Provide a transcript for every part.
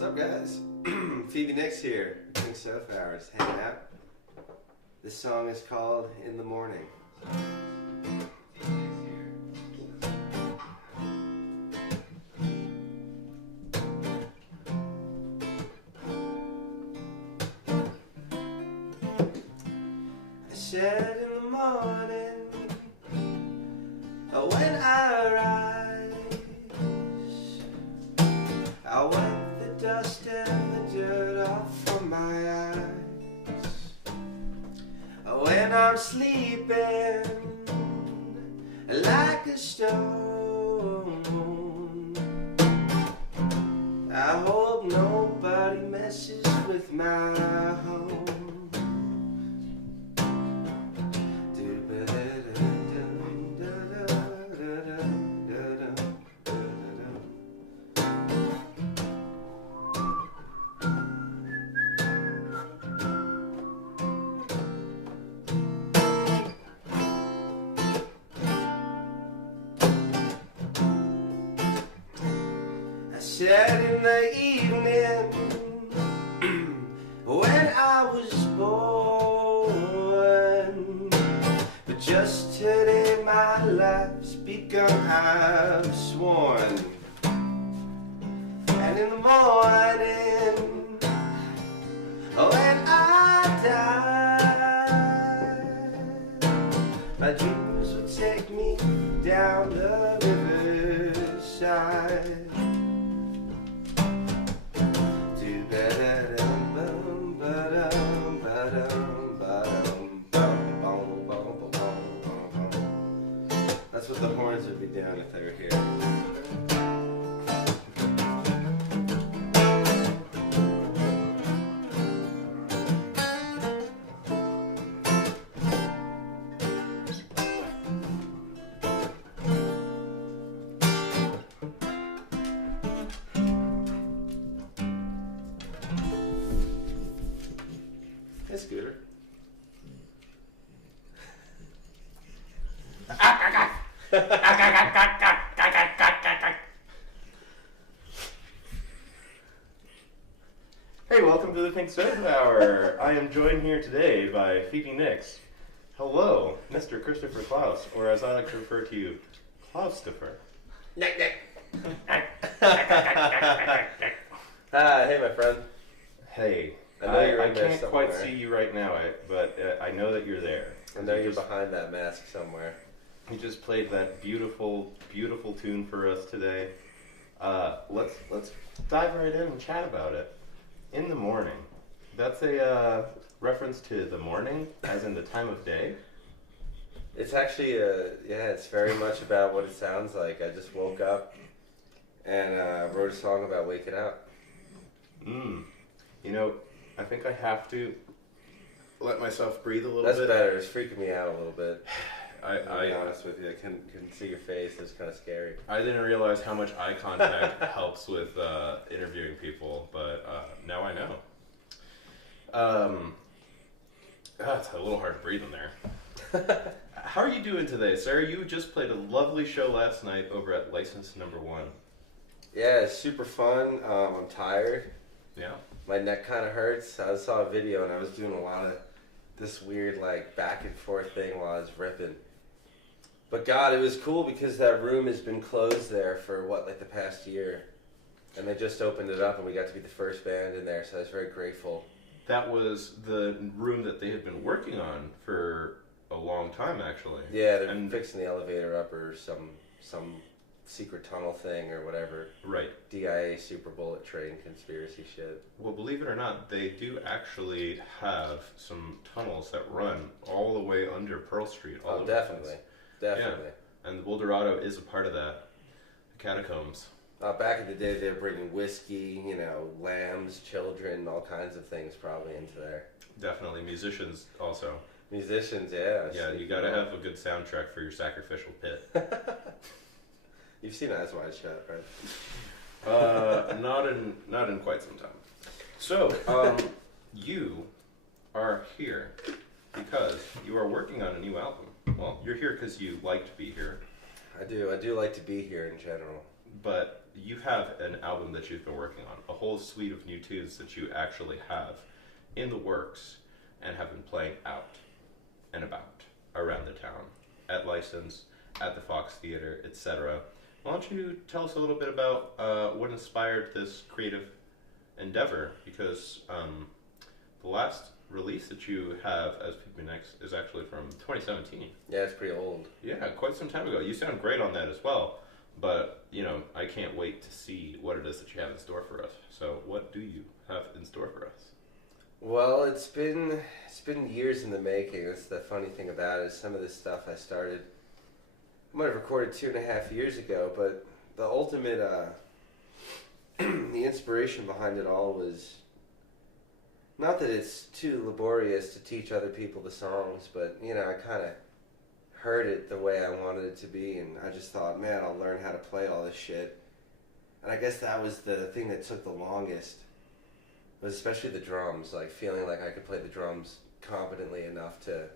What's up, guys? Phoebe Nix here, doing sofa hours, hanging out. This song is called In the Morning. I said in the morning, when I rise, I wipe the dust and the dirt off from my eyes. When I'm sleeping like a stone, I hope nobody messes with my home. Said in the evening when I was born, but just today my life's begun, I've sworn. And in the morning when I die, my dreams will take me down the riverside. That's what the horns would be doing if they were here. Hey, Scooter. Hey, welcome to the Pink Sofa Hour. I am joined here today by Phoebe Nix. Hello, Mr. Christopher Klaus, or as I like to refer to you, Klaustopher. Hi, hey, my friend. Hey, I know you're I in there can't somewhere. quite see you right now, but I know that you're there. I know you're behind that mask somewhere. You just played that beautiful, beautiful tune for us today. Let's dive right in and chat about it. In the morning. That's a reference to the morning, as in the time of day. It's actually, it's very much about what it sounds like. I just woke up and wrote a song about waking up. You know, I think I have to let myself breathe a little That's bit. better. It's freaking me out a little bit. I'll be I honest with you. I can see your face. It's kind of scary. I didn't realize how much eye contact helps with interviewing people, but now I know. It's a little hard to breathe in there. How are you doing today, sir? You just played a lovely show last night over at License Number 1. Yeah, it's super fun. I'm tired. Yeah? My neck kind of hurts. I saw a video and I was doing a lot of this weird like back and forth thing while I was ripping. But God, it was cool because that room has been closed there for the past year. And they just opened it up and we got to be the first band in there, so I was very grateful. That was the room that they had been working on for a long time, actually. Yeah, they're fixing the elevator up or some secret tunnel thing or whatever. Right. DIA super bullet train conspiracy shit. Well, believe it or not, they do actually have some tunnels that run all the way under Pearl Street. All over Definitely. the place. Definitely. Yeah. And the Boulderado is a part of that. The catacombs. Back in the day, they were bringing whiskey, lambs, children, all kinds of things probably into there. Definitely. Musicians also. Musicians, yeah. Yeah, you gotta have a good soundtrack for your sacrificial pit. You've seen Eyes Wide Shut, right? Not in quite some time. So, you are here because you are working on a new album. Well, you're here because you like to be here. I do like to be here in general. But you have an album that you've been working on, a whole suite of new tunes that you actually have in the works and have been playing out and about around the town, at License, at the Fox Theater, etc. Why don't you tell us a little bit about what inspired this creative endeavor? Because the last release that you have as Phoebe Next is actually from 2017. Yeah, it's pretty old. Yeah, quite some time ago. You sound great on that as well. But, I can't wait to see what it is that you have in store for us. So what do you have in store for us? Well, it's been years in the making. That's the funny thing about it, is some of this stuff I might have recorded 2.5 years ago, but the ultimate, the inspiration behind it all was, not that it's too laborious to teach other people the songs, but, I kind of heard it the way I wanted it to be, and I just thought, man, I'll learn how to play all this shit. And I guess that was the thing that took the longest, was especially the drums, like feeling like I could play the drums competently enough to,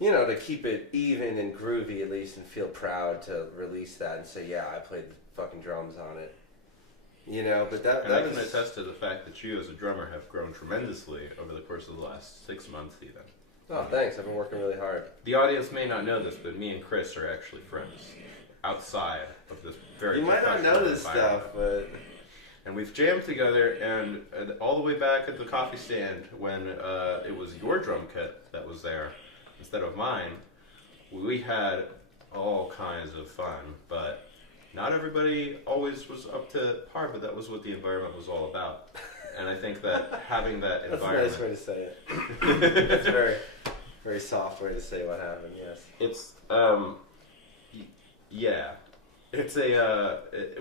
to keep it even and groovy at least, and feel proud to release that and say, yeah, I played the fucking drums on it. But that I was... can attest to the fact that you as a drummer have grown tremendously over the course of the last 6 months even. Oh, thanks. I've been working really hard. The audience may not know this, but me and Chris are actually friends outside of this very You might not know this environment. stuff, but... And we've jammed together, and all the way back at the coffee stand when it was your drum kit that was there instead of mine, we had all kinds of fun, but not everybody always was up to par, but that was what the environment was all about. And I think that having that environment... That's a nice way to say it. That's a very, very soft way to say what happened, yes. It's, yeah. It's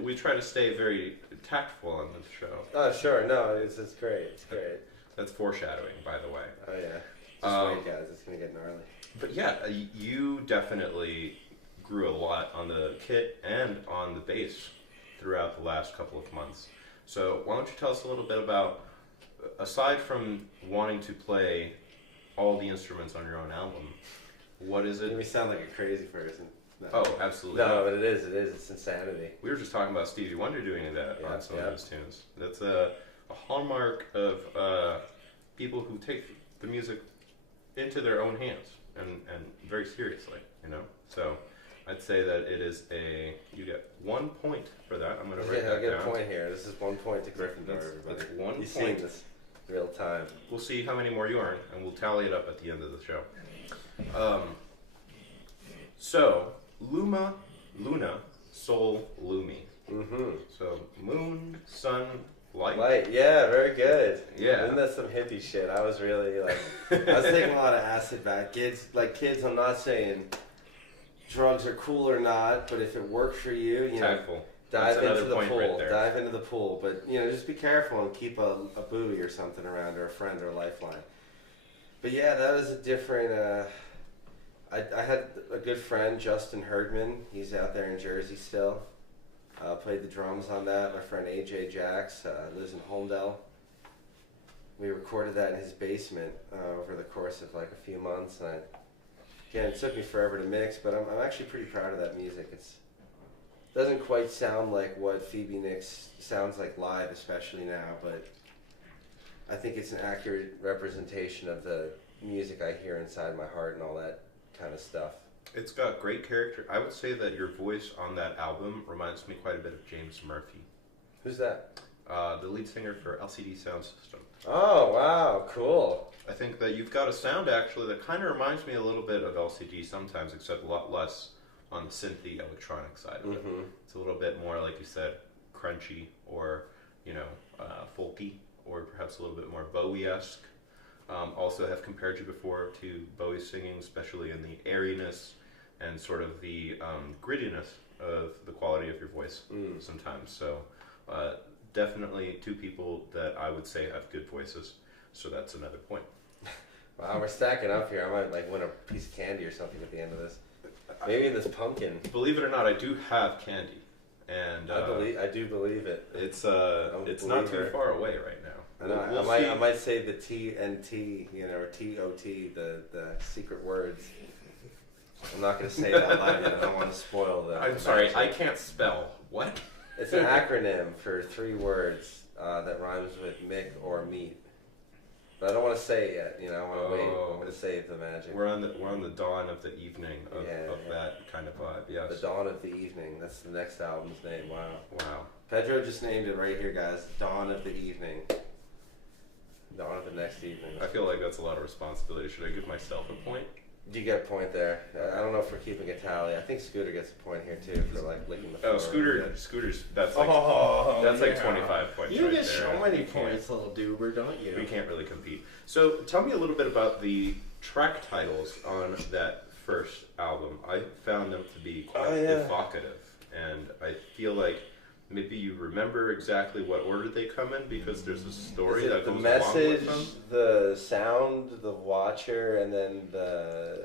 we try to stay very tactful on this show. Oh, sure. No, it's great. It's great. That's foreshadowing, by the way. Oh, yeah. Just wait, guys. It's going to get gnarly. But yeah, you definitely grew a lot on the kit and on the bass throughout the last couple of months. So why don't you tell us a little bit about, aside from wanting to play all the instruments on your own album, what is it? You sound like a crazy person. No. Oh, absolutely. No, but it is. It's insanity. We were just talking about Stevie Wonder doing that on some of yeah. his tunes. That's a hallmark of people who take the music into their own hands and very seriously, So I'd say that it is you get 1 point for that. I'm going to write that down. I get a point here. This is 1 point to Gryffindor, everybody. That's 1 You've point. seen this real time. We'll see how many more you earn, and we'll tally it up at the end of the show. So, Luna, Sol, Lumi. Mm-hmm. So, moon, sun, light. Light, yeah, very good. Yeah. Isn't that some hippie shit? I was really I was taking a lot of acid back. Kids, I'm not saying drugs are cool or not, but if it works for you, Tactful. dive That's into the point pool. right there. Dive into the pool, but just be careful and keep a buoy or something around, or a friend or a lifeline. But yeah, that was a different. I had a good friend, Justin Herdman. He's out there in Jersey still. Played the drums on that. My friend AJ Jax lives in Holmdel. We recorded that in his basement over the course of like a few months. And again, it took me forever to mix, but I'm actually pretty proud of that music. It doesn't quite sound like what Phoebe Nicks sounds like live, especially now, but I think it's an accurate representation of the music I hear inside my heart and all that kind of stuff. It's got great character. I would say that your voice on that album reminds me quite a bit of James Murphy. Who's that? The lead singer for LCD Sound System. Oh, wow, cool. I think that you've got a sound actually that kind of reminds me a little bit of LCD sometimes, except a lot less on the synthy electronic side of it. It's a little bit more, like you said, crunchy or, folky, or perhaps a little bit more Bowie-esque. Also have compared you before to Bowie singing, especially in the airiness and sort of the grittiness of the quality of your voice sometimes. So definitely two people that I would say have good voices. So that's another point. Wow, we're stacking up here. I might win a piece of candy or something at the end of this. Maybe this pumpkin. Believe it or not, I do have candy, and I do believe it. It's not too far away right now. I might say the TNT, or TOT, the secret words. I'm not going to say it out loud yet. I don't want to spoil the. I'm sorry, I can't spell. What? It's an acronym for 3 words that rhymes with Mick or meat. But I don't want to say it yet. You know, I want to wait. I'm going to save the magic. We're on the dawn of the evening of that kind of vibe. Yes. The dawn of the evening. That's the next album's name. Wow. Wow. Pedro just named it right here, guys. Dawn of the evening. Dawn of the next evening. I feel like that's a lot of responsibility. Should I give myself a point? You get a point there. I don't know if we're keeping a tally. I think Scooter gets a point here too for like licking the floor. Oh, Scooter's that's like like 25 points. You right get there. so many points, little Doober, don't you? We can't really compete. So tell me a little bit about the track titles on that first album. I found them to be quite evocative, and I feel like maybe you remember exactly what order they come in because there's a story that goes the message, along with them. the sound, the watcher, and then the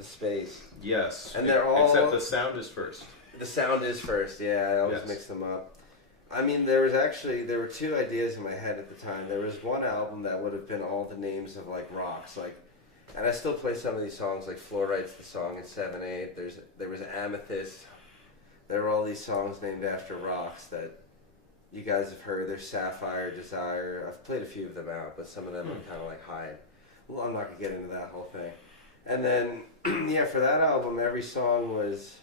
space. Yes, and they're all except the sound is first. The sound is first. Yeah, I always mix them up. I mean, there were 2 ideas in my head at the time. There was one album that would have been all the names of like rocks, like, and I still play some of these songs. Like Fluoride's the song in 7/8. There was Amethyst. There were all these songs named after rocks that you guys have heard. There's Sapphire, Desire. I've played a few of them out, but some of them I'm kind of like hide. Well, I'm not going to get into that whole thing. And then, for that album, every song was...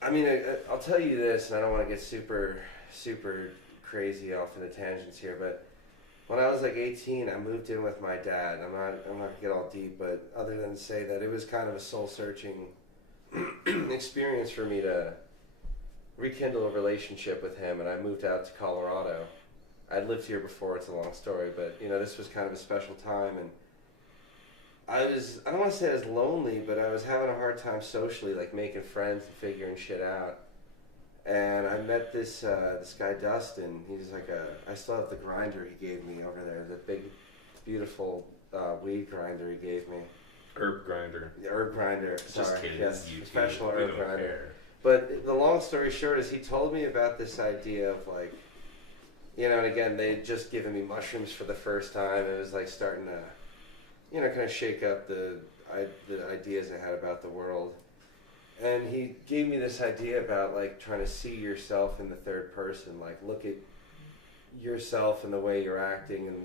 I mean, I'll tell you this, and I don't want to get super, super crazy off into tangents here, but when I was like 18, I moved in with my dad. I'm not going to get all deep, but other than say that it was kind of a soul-searching experience for me to rekindle a relationship with him, and I moved out to Colorado. I'd lived here before, it's a long story, but this was kind of a special time, and I don't want to say I was lonely, but I was having a hard time socially, like making friends and figuring shit out. And I met this guy Dustin. He's like I still have the grinder he gave me over there, the big, beautiful weed grinder he gave me. Herb grinder. The herb grinder. Just sorry. kidding. Yes, YouTube. professional herb grinder. But the long story short is he told me about this idea of like, and again, they'd just given me mushrooms for the first time. It was like starting to, kind of shake up the ideas I had about the world. And he gave me this idea about like trying to see yourself in the third person, like look at yourself and the way you're acting and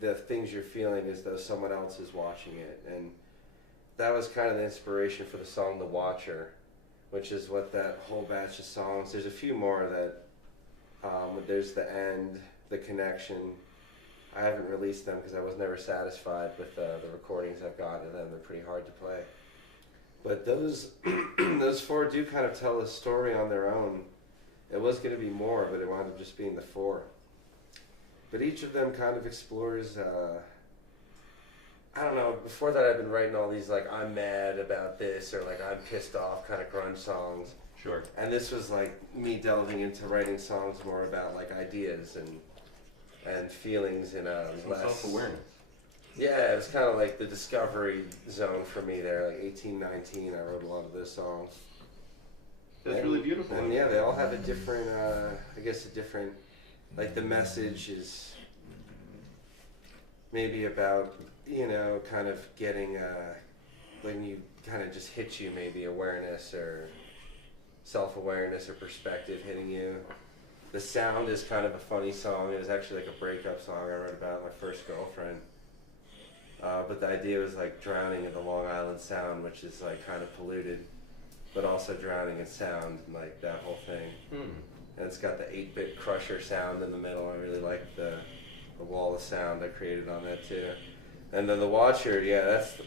the things you're feeling as though someone else is watching it. And that was kind of the inspiration for the song The Watcher, which is what that whole batch of songs, there's a few more that, there's The End, The Connection. I haven't released them because I was never satisfied with the recordings I've gotten of them. They're pretty hard to play. But those 4 do kind of tell a story on their own. It was going to be more, but it wound up just being the 4. But each of them kind of explores, I don't know, before that I've been writing all these like I'm mad about this or like I'm pissed off kind of grunge songs. Sure. And this was like me delving into writing songs more about like ideas and feelings in a less... self-awareness. Yeah, it was kind of like the discovery zone for me there, like 18, 19, I wrote a lot of those songs. That's really beautiful. And yeah, they all have a different, like the message is maybe about, kind of getting, when you kind of just hit you, maybe awareness or self-awareness or perspective hitting you. The sound is kind of a funny song. It was actually like a breakup song I wrote about my first girlfriend. But the idea was like drowning in the Long Island Sound, which is like kind of polluted, but also drowning in sound, and like that whole thing. And it's got the 8-bit crusher sound in the middle. I really like the wall of sound I created on that too. And then The Watcher,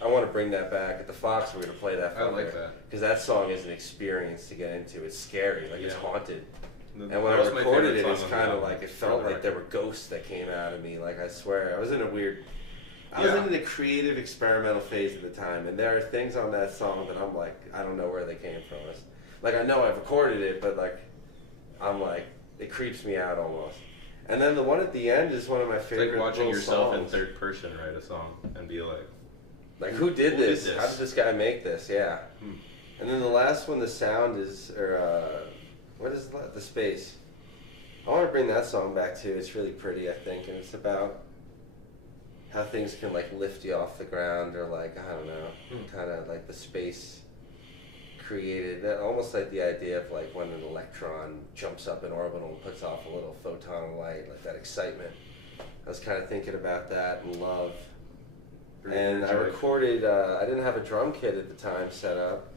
I want to bring that back. At the Fox, we're going to play that. I like that. Because that song is an experience to get into. It's scary, like it's haunted. And when I That was my recorded favorite it, it's song on the kind of album, like, it for felt the like there record. were ghosts that came out of me. Like, I swear, I was in a creative experimental phase at the time, and there are things on that song that I'm like, I don't know where they came from. Like, I know I've recorded it, but like, I'm like, it creeps me out almost. And then the one at the end is one of my favorite. It's like watching yourself songs. in third person write a song and be like, who did this? this? How did this guy make this? Yeah. And then the last one, the sound is, what is the space? I want to bring that song back too. It's really pretty, I think, and it's about how things can like lift you off the ground, or like, I don't know, kind of like the space created, almost like the idea of like when an electron jumps up in orbital and puts off a little photon of light, like that excitement. I was kind of thinking about that and love. And I recorded, I didn't have a drum kit at the time set up,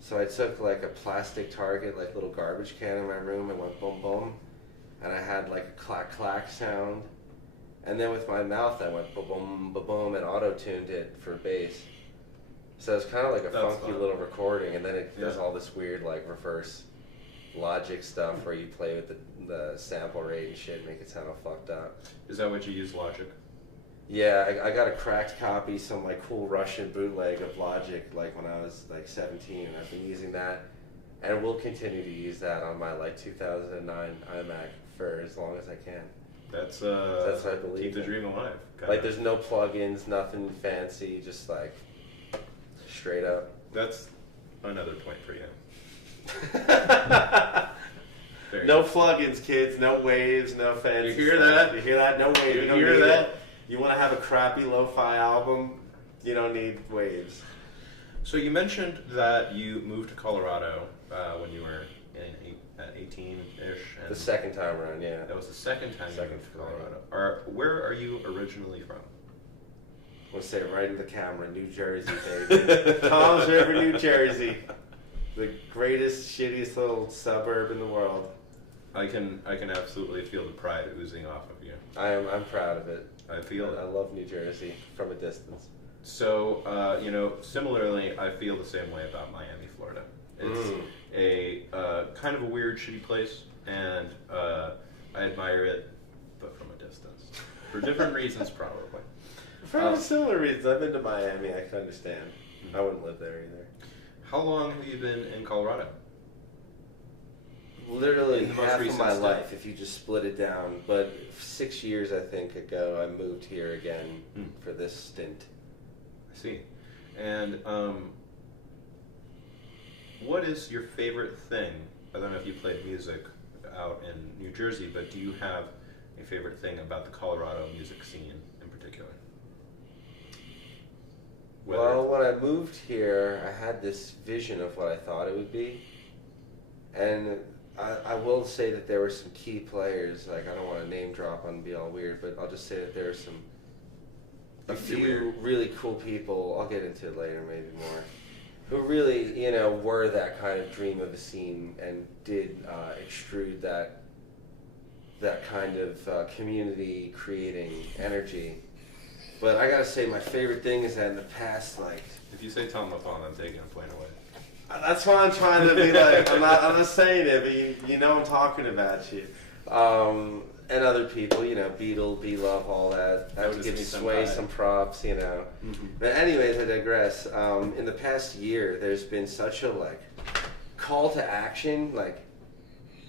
so I took like a plastic target, like little garbage can in my room, and went boom boom, and I had like a clack clack sound, and then with my mouth I went boom boom boom and auto-tuned it for bass. So it's kind of like a funky little recording, and then it does all this weird like reverse Logic stuff where you play with the sample rate and shit, make it sound all fucked up. Is that what you use, Logic? Yeah, I got a cracked copy, some like cool Russian bootleg of Logic, like when I was like 17, and I've been using that, and will continue to use that on my like 2009 iMac for as long as I can. That's what I believe. Keep the dream alive. Like there's no plugins, nothing fancy, just like straight up. That's another point for you. No plugins, kids. No waves. No fancy. You hear that? You hear that? No waves. You hear that? You want to have a crappy lo-fi album? You don't need waves. So you mentioned that you moved to Colorado when you were 18-ish. The second time around, yeah. That was the second time you moved to Colorado. Where are you originally from? I'm going to say it right in the camera, New Jersey, baby. Tom's River, New Jersey. The greatest, shittiest little suburb in the world. I can absolutely feel the pride oozing off of you. I'm proud of it. I feel it. I love New Jersey from a distance. So, similarly, I feel the same way about Miami, Florida. It's a kind of a weird, shitty place, and I admire it, but from a distance. For different reasons, probably. For similar reasons. I've been to Miami, I can understand. I wouldn't live there either. How long have you been in Colorado? Literally half of my life, if you just split it down. But 6 years, I think, ago, I moved here again for this stint. I see. And what is your favorite thing? I don't know if you played music out in New Jersey, but do you have a favorite thing about the Colorado music scene in particular? Well, when I moved here, I had this vision of what I thought it would be. And I will say that there were some key players, like I don't want to name drop and be all weird, but I'll just say that there are a few really cool people, I'll get into it later maybe more, who really, were that kind of dream of a scene and did extrude that kind of community creating energy. But I gotta say, my favorite thing is that in the past, like... If you say Tom LaFon, I'm taking a point away. That's why I'm trying to be like, I'm not saying it, but you know I'm talking about you. And other people, Beetle, B-Love, all that. I would give Sway some props, Mm-hmm. But anyways, I digress. In the past year, there's been such a, call to action.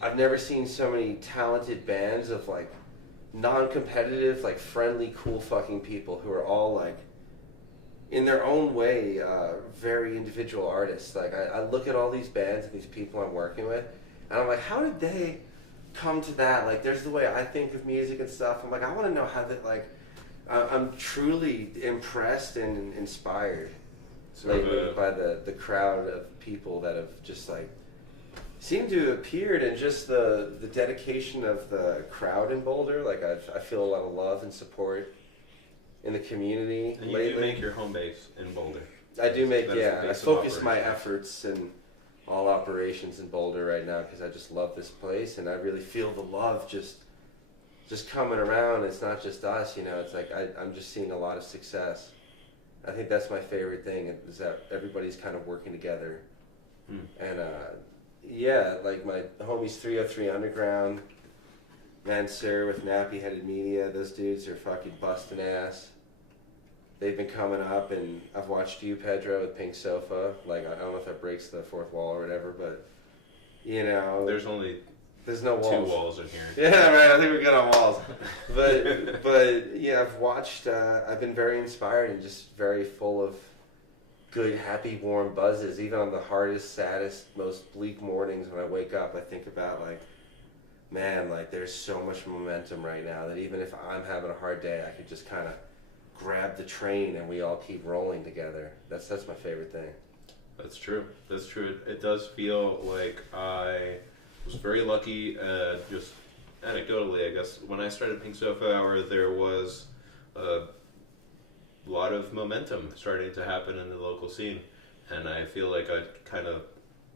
I've never seen so many talented bands of, non-competitive, friendly, cool fucking people who are all, in their own way, very individual artists. I look at all these bands and these people I'm working with, and I'm like, how did they come to that? There's the way I think of music and stuff. I'm like, I want to know how that, I'm truly impressed and inspired lately by the crowd of people that have just, seem to have appeared, and just the dedication of the crowd in Boulder. I feel a lot of love and support in the community. And you do make your home base in Boulder. I do make, I focus my efforts and all operations in Boulder right now because I just love this place, and I really feel the love just coming around. It's not just us, it's I'm just seeing a lot of success. I think that's my favorite thing, is that everybody's kind of working together. And my homies 303 Underground, Mansur with Nappy Headed Media, those dudes are fucking busting ass. They've been coming up, and I've watched you, Pedro, with Pink Sofa. I don't know if that breaks the fourth wall or whatever, but, There's no walls. 2 walls in here. Yeah, right, I think we're good on walls. But yeah, I've watched, I've been very inspired and just very full of good, happy, warm buzzes. Even on the hardest, saddest, most bleak mornings when I wake up, I think about, man, there's so much momentum right now that even if I'm having a hard day, I could just kind of grab the train and we all keep rolling together. That's my favorite thing. That's true. That's true. It does feel like I was very lucky, just anecdotally, I guess. When I started Pink Sofa Hour, there was a lot of momentum starting to happen in the local scene. And I feel like I kind of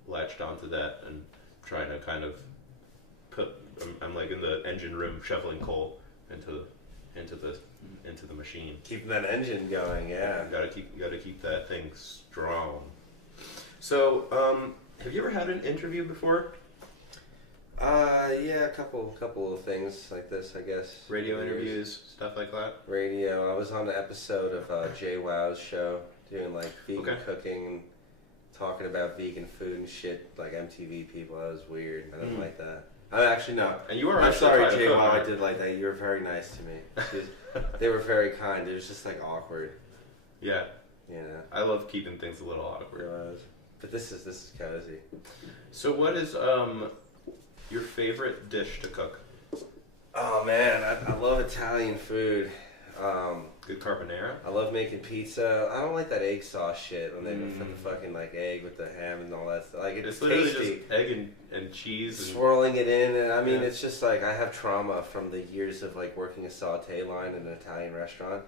latched onto that and trying to kind of I'm like in the engine room shoveling coal into the machine. Keeping that engine going, yeah. Gotta keep that thing strong. So, have you ever had an interview before? Yeah, a couple of things like this, I guess. Radio interviews, stuff like that? Radio. I was on an episode of Jay Wow's show doing like vegan cooking and talking about vegan food and shit, like MTV people. That was weird. I didn't like that. I actually no. And you were I'm actually sorry, trying to Jay cook, Wow. I right? did like that. You were very nice to me. They were very kind. It was just like awkward. Yeah. You know. I love keeping things a little awkward. It was. But this is cozy. So what is your favorite dish to cook? Oh man, I love Italian food. Good carbonara? I love making pizza. I don't like that egg sauce shit when they put the fucking like egg with the ham and all that stuff. Like it's literally tasty. just egg and cheese and Swirling it in, and I mean it's just like I have trauma from the years of like working a saute line in an Italian restaurant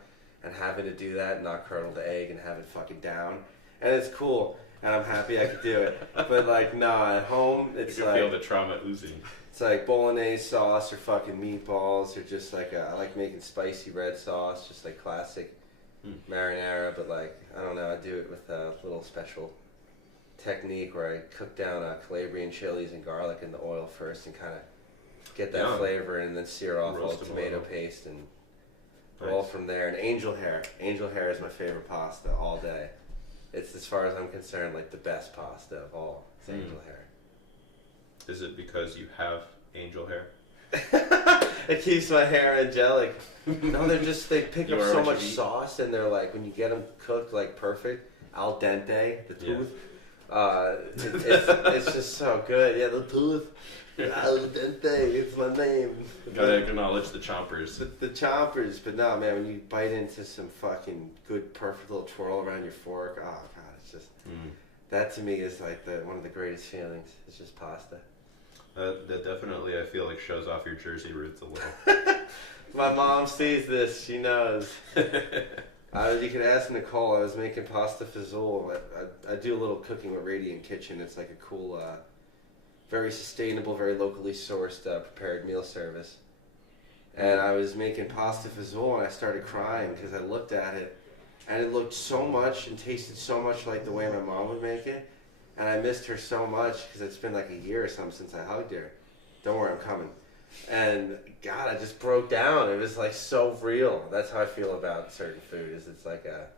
and having to do that and not curdle the egg and have it fucking down. And it's cool, and I'm happy I could do it. But like nah, at home it's you can like feel the trauma oozing. it's like bolognese sauce or fucking meatballs or just like I like making spicy red sauce, just like classic marinara. But like I don't know, I do it with a little special technique where I cook down Calabrian chilies and garlic in the oil first and kind of get that flavor and then sear off all the tomato paste and roll from there. And angel hair is my favorite pasta all day. It's as far as I'm concerned like the best pasta of all. It's angel hair. Is it because you have angel hair? It keeps my hair angelic. No, they pick up so much sauce, and they're like, when you get them cooked like perfect, al dente, the tooth. It's just so good. Yeah, the tooth. Al dente, it's my name. Gotta acknowledge the chompers. The chompers, but no, man, when you bite into some fucking good, perfect little twirl around your fork, oh god, it's just that to me is like one of the greatest feelings. It's just pasta. That definitely, I feel like, shows off your Jersey roots a little. My mom sees this; she knows. You can ask Nicole. I was making pasta fazool. I do a little cooking with Radiant Kitchen. It's like a cool, very sustainable, very locally sourced prepared meal service. And I was making pasta fazool, and I started crying because I looked at it, and it looked so much and tasted so much like the way my mom would make it. And I missed her so much because it's been like a year or something since I hugged her. Don't worry, I'm coming. And God, I just broke down. It was like so real. That's how I feel about certain food. It's like that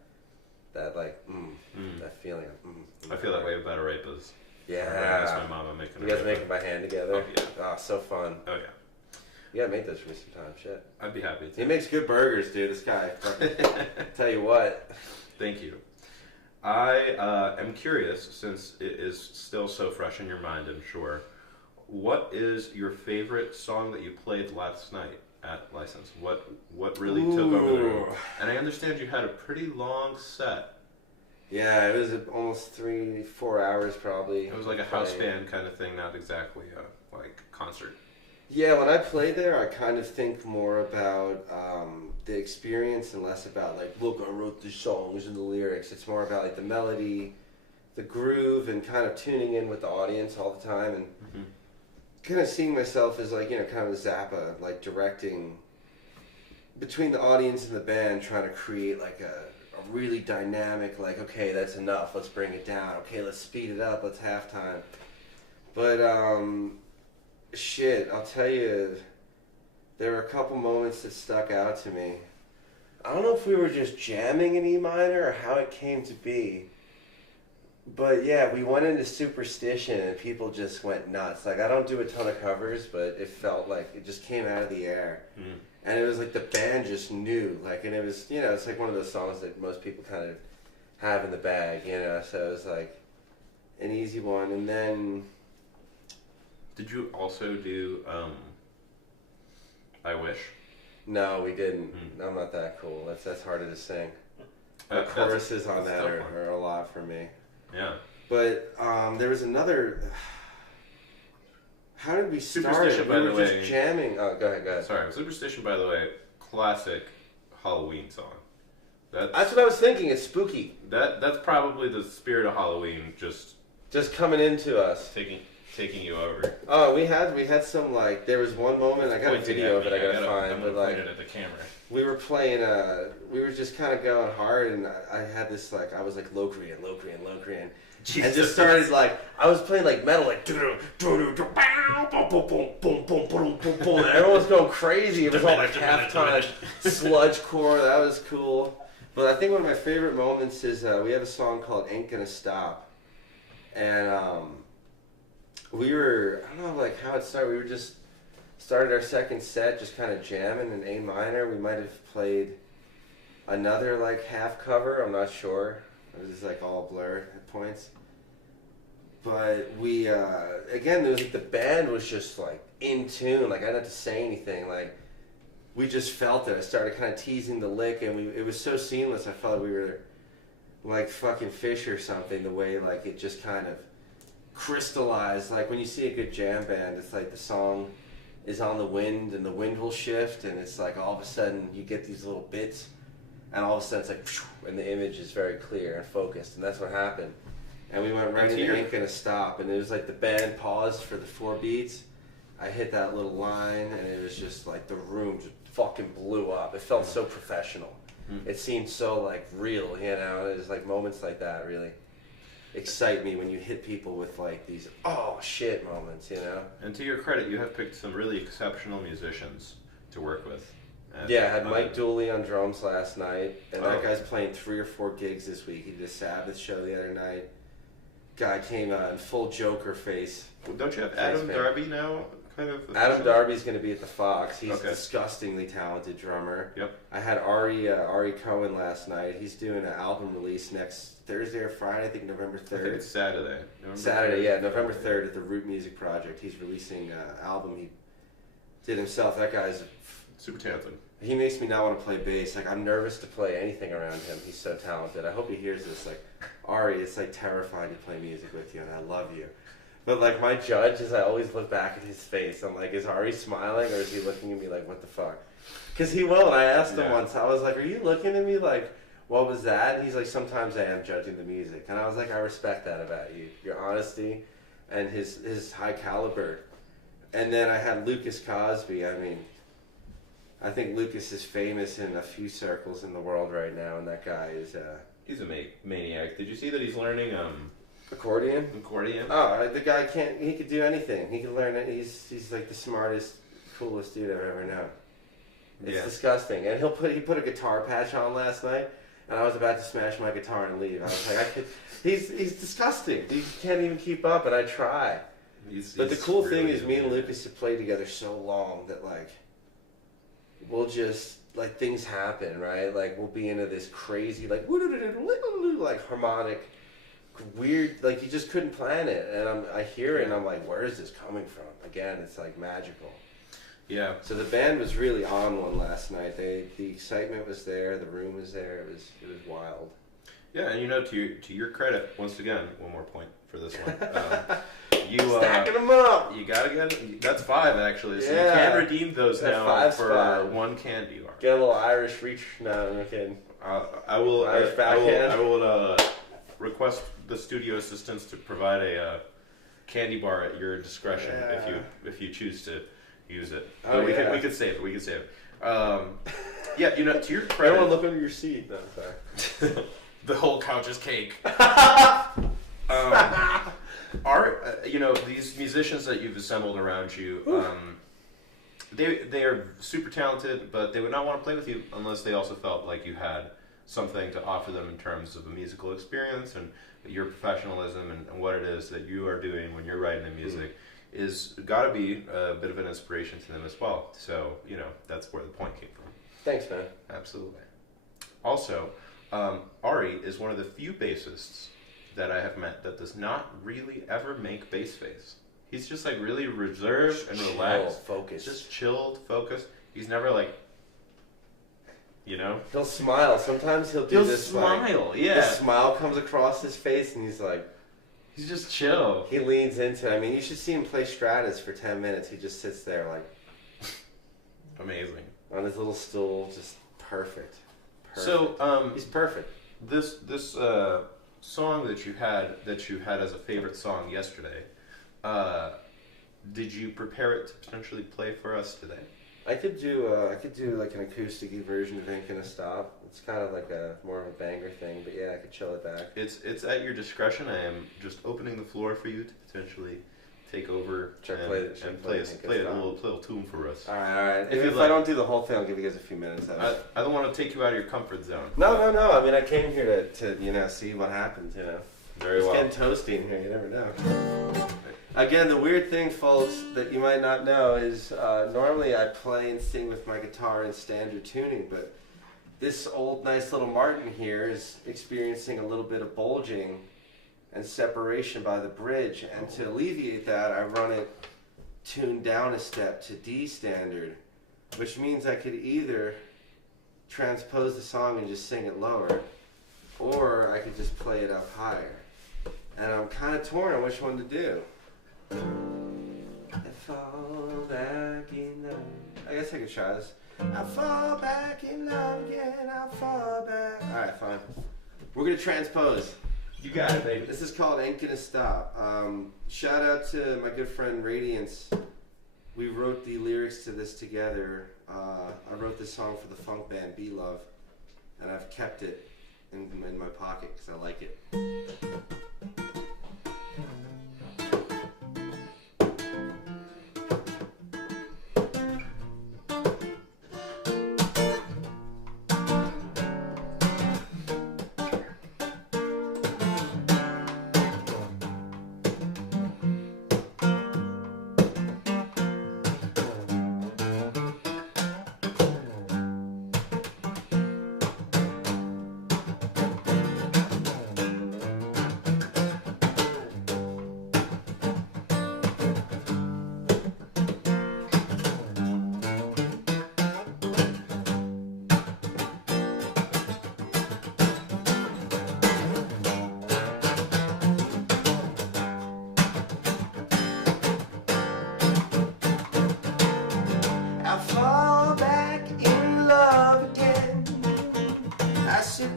feeling of I feel that way about arepas. Yeah. I asked my mama making. You guys make it by hand together? Oh yeah. Oh, so fun. Oh yeah. You gotta make those for me sometime. Shit. I'd be happy to. He makes good burgers, dude. This guy. Tell you what. Thank you. I am curious, since it is still so fresh in your mind, I'm sure. What is your favorite song that you played last night at License? What really took over the room? And I understand you had a pretty long set. Yeah, it was almost 3-4 hours probably. It was like a house band kind of thing, not exactly a like concert. Yeah, when I play there, I kind of think more about the experience and less about like, look, I wrote the songs and the lyrics. It's more about like the melody, the groove, and kind of tuning in with the audience all the time and kind of seeing myself as like, kind of a Zappa, like directing between the audience and the band, trying to create like a really dynamic, like, okay, that's enough, let's bring it down. Okay, let's speed it up, let's halftime. But shit, I'll tell you, there were a couple moments that stuck out to me. I don't know if we were just jamming in E minor or how it came to be. But yeah, we went into Superstition and people just went nuts. Like, I don't do a ton of covers, but it felt like it just came out of the air. And it was like the band just knew. Like, and it was, it's like one of those songs that most people kind of have in the bag, So it was like an easy one. And then... Did you also do I Wish? No, we didn't. I'm not that cool. That's harder to sing. The choruses on that are a lot for me. Yeah. But there was another. How did we start? Superstition, by the way. Just jamming. Oh, go ahead. Sorry, Superstition, by the way, classic Halloween song. That's what I was thinking. It's spooky. That's probably the spirit of Halloween, just coming into us, taking you over. Oh, we had some like there was one moment I got a video of it I gotta find, but like point it at the camera. We were playing. We were just kind of going hard, and I had this like I was like Locrian. Jesus. And just started like I was playing like metal like and everyone was going crazy. It was all like halftime sludge core. That was cool. But I think one of my favorite moments is we have a song called "Ain't Gonna Stop," and we were I don't know like how it started. We were just started our second set just kind of jamming in A minor. We might have played another like half cover. I'm not sure. It was just like all blur at points. But we, again, there was like the band was just like in tune. Like I didn't have to say anything. Like we just felt it. I started kind of teasing the lick, and it was so seamless. I felt like we were like fucking fish or something. The way like it just kind of crystallized. Like when you see a good jam band, it's like the song is on the wind, and the wind will shift, and it's like all of a sudden you get these little bits. And all of a sudden it's like, phew, and the image is very clear and focused, and that's what happened. And we went right into Ain't Gonna Stop, and it was like the band paused for the 4 beats. I hit that little line, and it was just like the room just fucking blew up. It felt so professional. It seemed so like real, you know. It was like moments like that really excite me when you hit people with like these oh shit moments, you know. And to your credit, you have picked some really exceptional musicians to work with. Yeah, I had Mike Dooley on drums last night, and that guy's playing 3 or 4 gigs this week. He did a Sabbath show the other night. Guy came in full Joker face. Well, don't you have Adam Darby now? Kind of. Adam Darby's going to be at the Fox. He's a disgustingly talented drummer. Yep. I had Ari Cohen last night. He's doing an album release next Thursday or Friday. I think November 3rd. I think it's Saturday. November 3rd at the Root Music Project. He's releasing an album he did himself. That guy's super talented. He makes me not want to play bass. Like I'm nervous to play anything around him. He's so talented. I hope he hears this. Like Ari, it's like terrifying to play music with you, and I love you. But like my judge is, I always look back at his face. I'm like, is Ari smiling or is he looking at me like, what the fuck? Because he will. And I asked him once. I was like, are you looking at me like, what was that? And he's like, sometimes I am judging the music. And I was like, I respect that about you, your honesty, and his high caliber. And then I had Lucas Cosby. I mean, I think Lucas is famous in a few circles in the world right now, and that guy is... he's a maniac. Did you see that he's learning... Accordion? Oh, the guy he could do anything. He could learn it. He's like the smartest, coolest dude I've ever known. It's disgusting. And he put a guitar patch on last night, and I was about to smash my guitar and leave. I was like, he's disgusting. He can't even keep up, and I try. But the cool thing is me and Lucas have played together so long that like... we'll just, like, things happen, right? Like, we'll be into this crazy, like, like, harmonic, weird, like, you just couldn't plan it. And I hear it, and I'm like, where is this coming from? Again, it's, like, magical. Yeah. So the band was really on one last night. The excitement was there. The room was there. It was wild. Yeah, and, you know, to your credit, once again, one more point for this one. Stacking them up. You gotta get. That's 5 actually. So you can redeem those now for 1 candy bar. Get a little Irish reach. No, I'm kidding. I will. Irish I will request the studio assistants to provide a candy bar at your discretion if you choose to use it. Oh, we could save it. We could save it. Yeah, you know, to your credit. Everyone look under your seat. No, sorry. The whole couch is cake. You know, these musicians that you've assembled around you, they are super talented, but they would not want to play with you unless they also felt like you had something to offer them in terms of a musical experience and your professionalism and what it is that you are doing when you're writing the music is got to be a bit of an inspiration to them as well. So, you know, that's where the point came from. Thanks, man. Absolutely. Also, Ari is one of the few bassists that I have met that does not really ever make bass face. He's just like really reserved and relaxed. Focused. Just chilled, focused. He's never like, you know? He'll smile. Sometimes he'll do this smile, like, yeah. the smile comes across his face and he's like, He's just chill. He leans into it. I mean, you should see him play Stratus for 10 minutes. He just sits there like... Amazing. On his little stool, just perfect. So, he's perfect. This song that you had as a favorite song yesterday, did you prepare it to potentially play for us today? I could do like an acoustic version of Ain't Gonna Stop. It's kind of like more of a banger thing, but yeah, I could chill it back. It's at your discretion. I am just opening the floor for you to potentially take over and play a little tune for us. All right. If I don't do the whole thing, I'll give you guys a few minutes. I don't want to take you out of your comfort zone. No. I mean, I came here to see what happens. Very well. It's getting toasty in here. You never know. Again, the weird thing, folks, that you might not know is normally I play and sing with my guitar in standard tuning, but this old nice little Martin here is experiencing a little bit of bulging and separation by the bridge, and to alleviate that, I run it tuned down a step to D standard, which means I could either transpose the song and just sing it lower, or I could just play it up higher. And I'm kind of torn on which one to do. I fall back in love. I guess I could try this. I fall back in love again, I fall back. Alright, fine. We're gonna transpose. You got it, baby. This is called Ain't Gonna Stop. Shout out to my good friend Radiance. We wrote the lyrics to this together. I wrote this song for the funk band Be Love, and I've kept it in my pocket because I like it.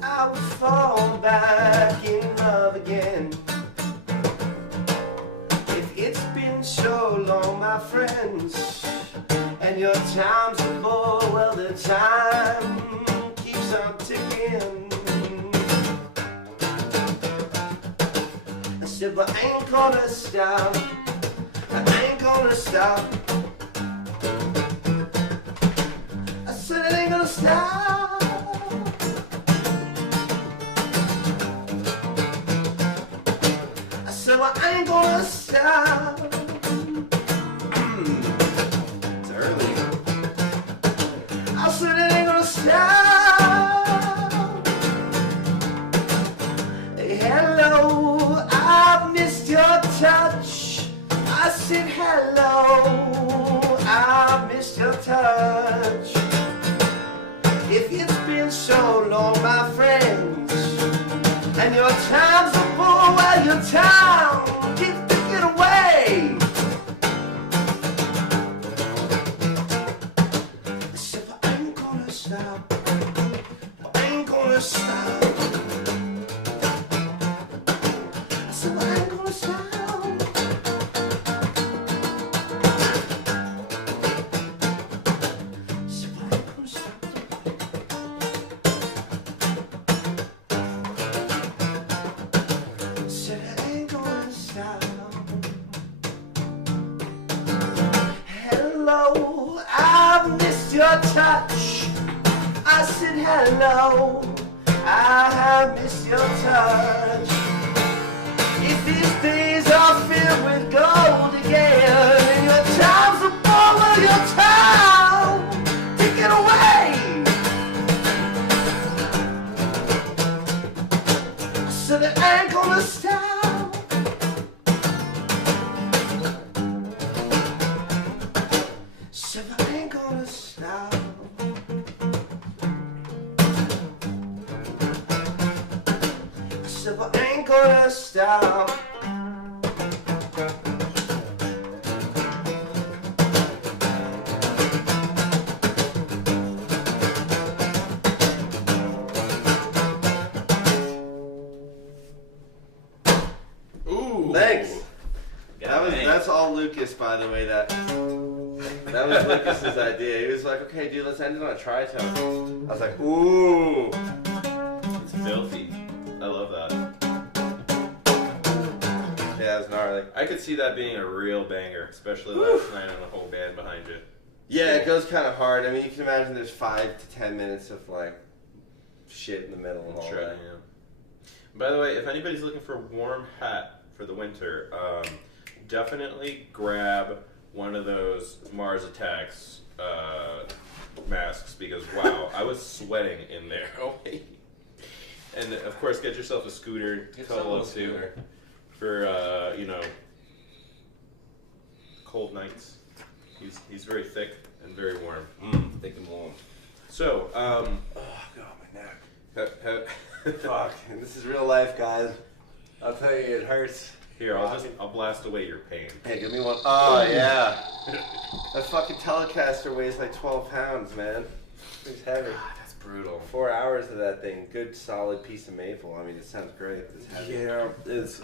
I would fall back in love again. If it's been so long, my friends, and your time's a bore, well, the time keeps on ticking. I said, but I ain't gonna stop. I ain't gonna stop. I said, I ain't gonna stop. So I ain't gonna stop. It's early. I said I ain't gonna stop. Hey, hello, I've missed your touch. I said hello, I've missed your touch. If it's been so long, my friends, and your time's a bull, well, your time keeps ticking away. I said, I ain't gonna stop. I ain't gonna stop. I said, I ain't gonna stop. Hello, I've missed your touch. I said hello, I have missed your touch. If these days are filled with gold again, and your time's a ball of your time, take it away. I said I ain't gonna stop. So I ain't gonna stop. So I ain't gonna stop. Thanks. Yeah, That's all Lucas, by the way. That was Lucas's idea. He was like, "Okay, dude, let's end it on a tritone." I was like, "Ooh, it's filthy." I love that. Yeah, it's gnarly. I could see that being a real banger, especially last night on the whole band behind you. Yeah, it goes kind of hard. I mean, you can imagine there's 5 to 10 minutes of like shit in the middle and all that. Yeah. By the way, if anybody's looking for a warm hat for the winter, definitely grab one of those Mars Attacks masks because wow, I was sweating in there. And of course, get yourself a scooter, cuddle up too, for cold nights. He's very thick and very warm. Thick and warm. So, oh god, my neck. Fuck. This is real life, guys. I'll tell you, it hurts. Here, I'll blast away your pain. Hey, give me one. Oh yeah. That fucking Telecaster weighs like 12 pounds, man. It's heavy. God, that's brutal. 4 hours of that thing. Good, solid piece of maple. I mean, it sounds great. It's heavy. Yeah,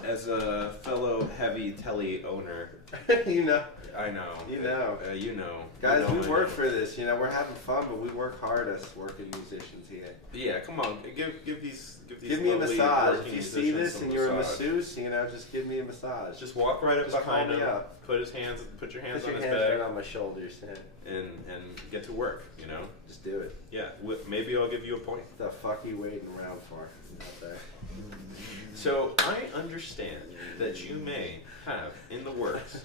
as a fellow heavy telly owner, You know. I know. You know. You know. Guys, You know, we I work know. for this. You know, we're having fun, but we work hard as working musicians here. Yeah, come on. Give these. Give me a lovely massage. working If you see musicians this some and you're massage. a masseuse, you know, just give me a massage. Just walk right up Just behind call me him. up. Put your hands Put your on his hands back, right on my shoulders. Yeah. and get to work. You know. Just do it. Yeah. Maybe I'll give you a point. What the fuck are you waiting around for out there? So I understand that you may have in the works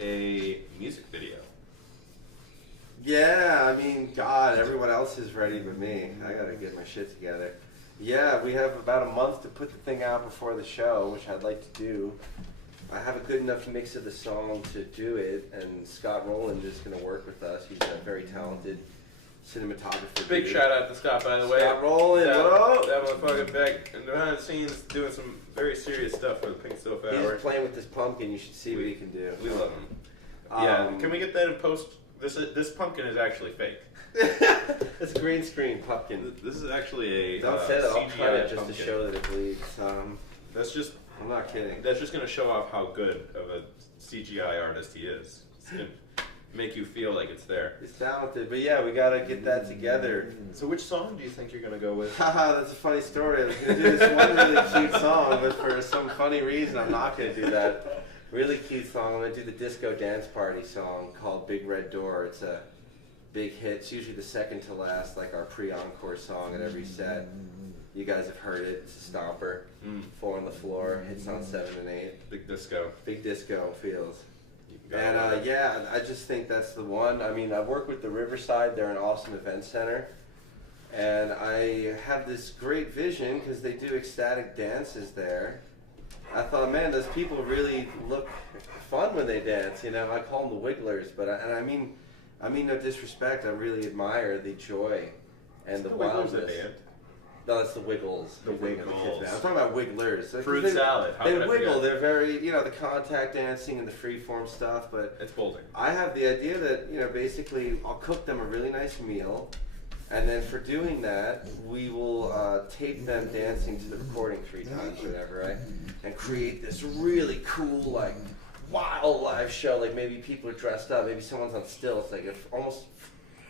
a music video. Yeah, I mean, God, everyone else is ready but me. I gotta get my shit together. Yeah, we have about a month to put the thing out before the show, which I'd like to do. I have a good enough mix of the song to do it, and Scott Rowland is going to work with us. He's a very talented cinematographer. Big dude. shout out to Scott, by the way. Scott Rowland, what up? That motherfucker back in behind the scenes doing some very serious stuff for the Pink Soap Hour. He's playing with this pumpkin. You should see what he can do. We love him. Yeah, can we get that in post? This pumpkin is actually fake. It's a green screen pumpkin. This is actually a Don't say that. I'll CGI cut it just pumpkin. to show that it bleeds. That's just. I'm not kidding. That's just going to show off how good of a CGI artist he is. It's going to make you feel like it's there. He's talented, but yeah, we gotta get that together. So which song do you think you're going to go with? Haha, that's a funny story. I was gonna do this one really cute song, but for some funny reason, I'm not gonna do that. Really cute song. I'm gonna do the disco dance party song called "Big Red Door." It's a big hit. It's usually the second to last, like our pre-encore song at every set. You guys have heard it. It's a stomper. 4 on the floor. Hits on 7 and 8. Big disco. Big disco feels. And yeah, I just think that's the one. I mean, I work with the Riverside. They're an awesome event center. And I have this great vision because they do ecstatic dances there. I thought, man, those people really look fun when they dance. You know, I call them the Wigglers, but I mean no disrespect. I really admire the joy and the Wigglers wildness. a band? No, that's the Wiggles. The Wiggles. I'm talking about Wigglers. Fruit salad. How They could I wiggle. forget? They're very, the contact dancing and the freeform stuff. But It's bolding. I have the idea that, basically I'll cook them a really nice meal. And then for doing that, we will tape them dancing to the recording 3 times or whatever, right? And create this really cool, like, wild live show. Like maybe people are dressed up. Maybe someone's on stilts. Like almost,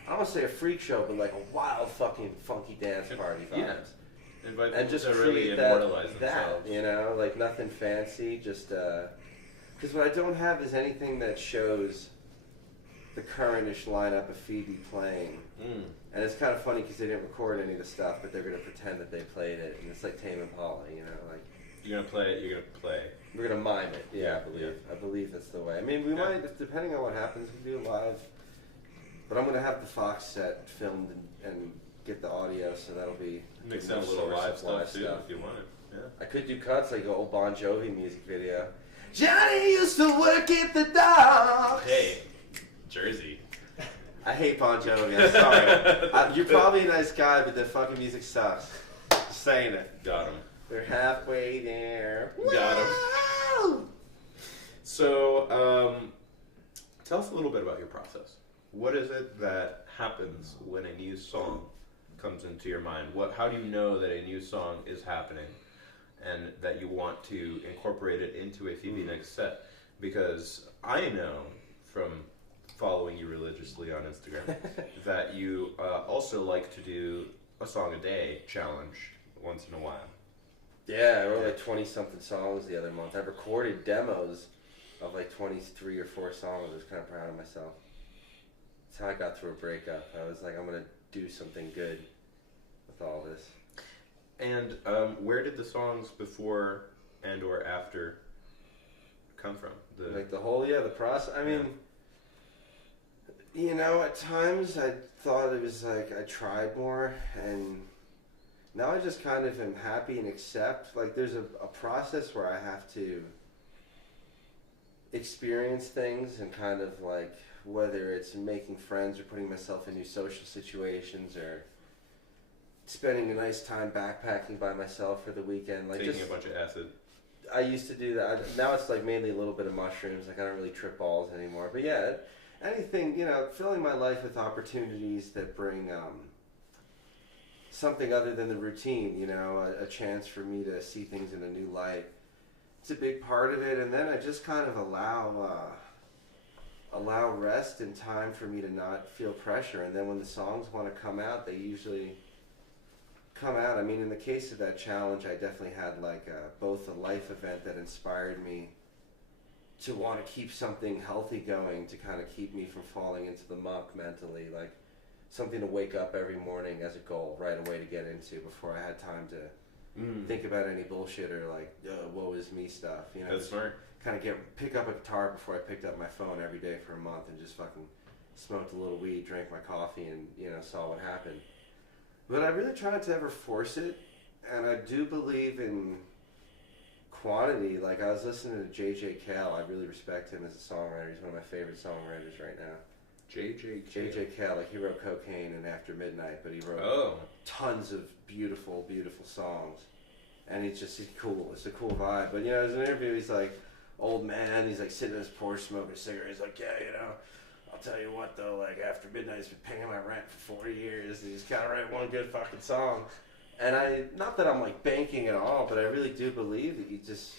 I don't want to say a freak show, but like a wild fucking funky dance party vibes. Yeah. Invite And people just to really create immortalize that, themselves. like nothing fancy, just, because what I don't have is anything that shows the current-ish lineup of Phoebe playing. And it's kind of funny because they didn't record any of the stuff, but they're going to pretend that they played it, and it's like Tame Impala, like. You're gonna play it. You're gonna play. We're going to mime it, Yeah, I believe. yeah. I believe that's the way. I mean, we might, depending on what happens, we do it live. But I'm going to have the Fox set filmed and get the audio, so that'll be Mix good in a little source live of stuff too if you want it. Yeah. I could do cuts like an old Bon Jovi music video. Johnny used to work at the docks. Hey, Jersey. I hate Bon Jovi. I'm sorry. You're probably a nice guy, but the fucking music sucks. Just saying it. Got him. They're halfway there. Got him. Woo! So, tell us a little bit about your process. What is it that happens when a new song comes into your mind? How do you know that a new song is happening? and that you want to incorporate it into a Phoebe Next set? Because I know from following you religiously on Instagram that you also like to do a song a day challenge once in a while. Yeah, I wrote like 20-something songs the other month. I recorded demos of like 23 or 4 songs. I was kind of proud of myself. That's how I got through a breakup. I was like, I'm going to do something good with all this. And where did the songs before and or after come from? Like the whole, the process. I mean, you know, at times I thought it was like I tried more, and now I just kind of am happy and accept. Like there's a process where I have to experience things and kind of like, whether it's making friends or putting myself in new social situations or spending a nice time backpacking by myself for the weekend. Like taking just a bunch of acid. I used to do that. Now it's like mainly a little bit of mushrooms. Like I don't really trip balls anymore. But yeah, anything, you know, filling my life with opportunities that bring something other than the routine, you know, a chance for me to see things in a new light. It's a big part of it. And then I just kind of allow rest and time for me to not feel pressure. And then when the songs want to come out, they usually come out. I mean, in the case of that challenge, I definitely had like both a life event that inspired me to want to keep something healthy going, to kind of keep me from falling into the muck mentally, like something to wake up every morning as a goal right away to get into before I had time to think about any bullshit or like woe is me stuff, you know. That's smart. Kind of pick up a guitar before I picked up my phone every day for a month and just fucking smoked a little weed, drank my coffee, and, you know, saw what happened. But I really try not to ever force it, and I do believe in quantity. Like I was listening to J.J. Cale. I really respect him as a songwriter. He's one of my favorite songwriters right now. J.J. Cale, like he wrote Cocaine and After Midnight, but he wrote tons of beautiful, beautiful songs. And he's cool. It's a cool vibe. But, you know, as an interview, he's like, old man, he's like sitting in his porch smoking a cigarette. He's like, yeah, you know, I'll tell you what though, like After Midnight's been paying my rent for 40 years. And he's gotta write one good fucking song. And not that I'm like banking at all, but I really do believe that you just